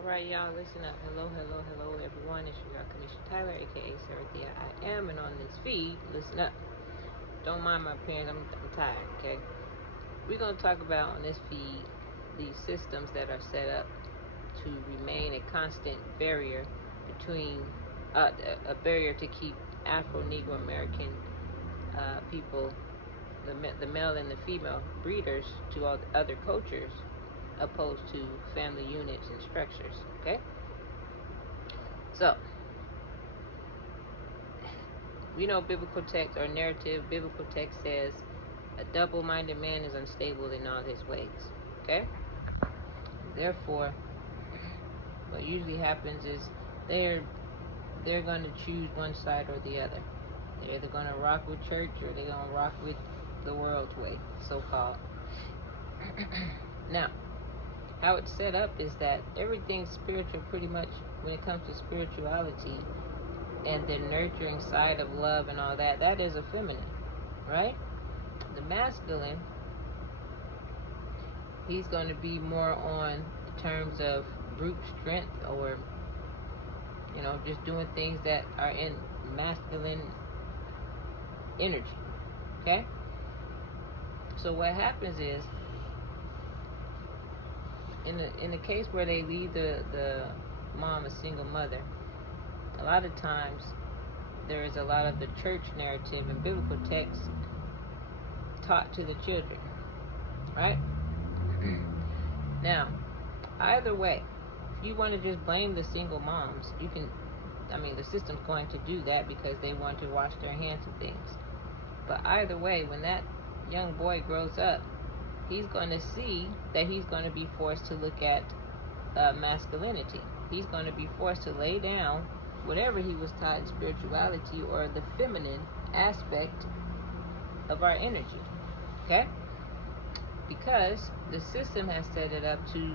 Alright, y'all, listen up. Hello, hello, hello, everyone. It's your girl, Kanisha Tyler, aka Sarathea I Am, and on this feed, listen up. Don't mind my appearance, I'm tired, okay? We're going to talk about on this feed these systems that are set up to remain a constant barrier between, a barrier to keep Afro Negro American people, the male and the female breeders to all the other cultures, opposed to family units and structures, okay? So, we know biblical text or narrative, biblical text says a double-minded man is unstable in all his ways, okay? Therefore, what usually happens is they're going to choose one side or the other. They're either going to rock with church or they're going to rock with the world's way, so-called. Now, how it's set up is that everything's spiritual pretty much when it comes to spirituality and the nurturing side of love and all that. That is a feminine, right? The masculine, he's going to be more on terms of brute strength or, just doing things that are in masculine energy, okay? So what happens is, in the case where they leave the mom a single mother, a lot of times there is a lot of the church narrative and biblical text taught to the children, right? Now, either way, if you want to just blame the single moms, you can. The system's going to do that because they want to wash their hands of things. But either way, when that young boy grows up, he's going to see that he's going to be forced to look at masculinity. He's going to be forced to lay down whatever he was taught in spirituality or the feminine aspect of our energy, okay? Because the system has set it up to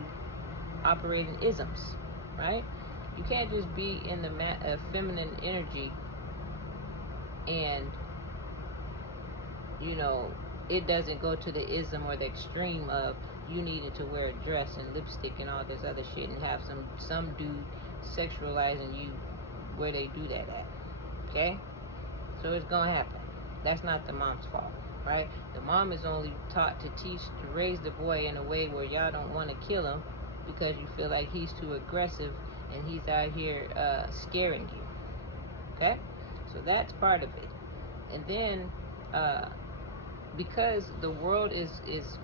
operate in isms, right? You can't just be in the feminine energy and, it doesn't go to the ism or the extreme of you needing to wear a dress and lipstick and all this other shit and have some dude sexualizing you where they do that at, okay? So it's gonna happen. That's not the mom's fault, right? The mom is only taught to raise the boy in a way where y'all don't want to kill him because you feel like he's too aggressive and he's out here scaring you, okay? So that's part of it. And then because the world is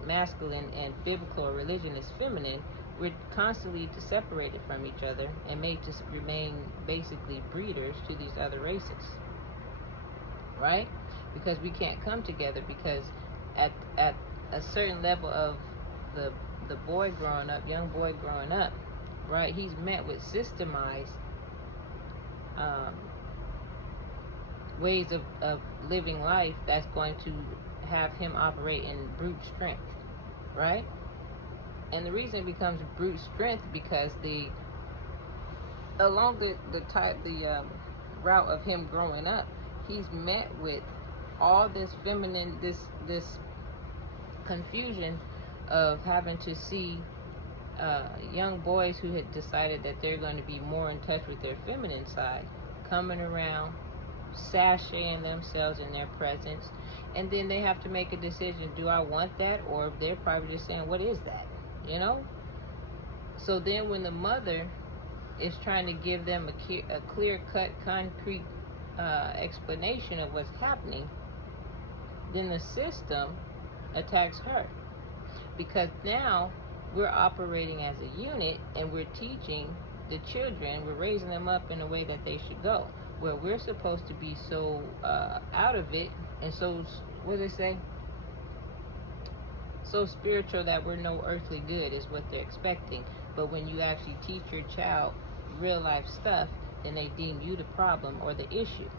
masculine and biblical or religion is feminine, we're constantly separated from each other and made to remain basically breeders to these other races, right? Because we can't come together because at a certain level of the boy growing up, young boy growing up, right, he's met with systemized ways of living life that's going to have him operate in brute strength, right? And the reason it becomes brute strength because along the route of him growing up, he's met with all this feminine, this confusion of having to see young boys who had decided that they're going to be more in touch with their feminine side coming around, sashaying themselves in their presence, and then they have to make a decision: do I want that? Or they're probably just saying, what is that? So then when the mother is trying to give them a clear-cut, concrete explanation of what's happening, then the system attacks her, because now we're operating as a unit and we're teaching the children, we're raising them up in a way that they should go, where we're supposed to be so out of it and so, what do they say, so spiritual that we're no earthly good is what they're expecting. But when you actually teach your child real life stuff, then they deem you the problem or the issue,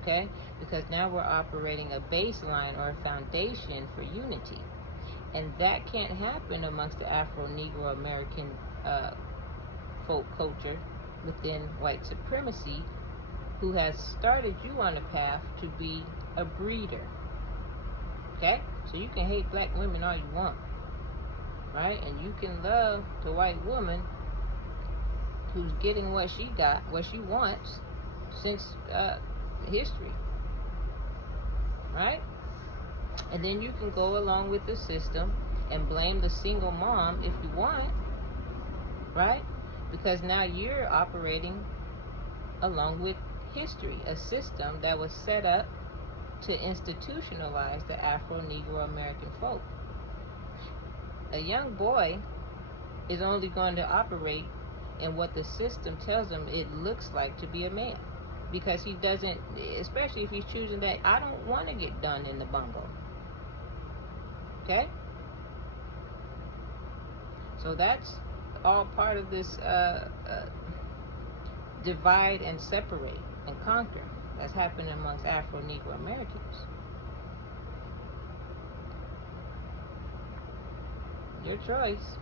okay? Because now we're operating a baseline or a foundation for unity, and that can't happen amongst the Afro-Negro American folk culture within white supremacy, who has started you on a path to be a breeder, okay? So you can hate black women all you want, right? And you can love the white woman who's getting what she got, what she wants, since history, right? And then you can go along with the system and blame the single mom if you want, right? Because now you're operating along with history, a system that was set up to institutionalize the Afro-Negro American folk. A young boy is only going to operate in what the system tells him it looks like to be a man, because he doesn't, especially if he's choosing that, I don't want to get done in the bungle. Okay? So that's all part of this divide and separate and conquer that's happening amongst Afro-Negro Americans. Your choice.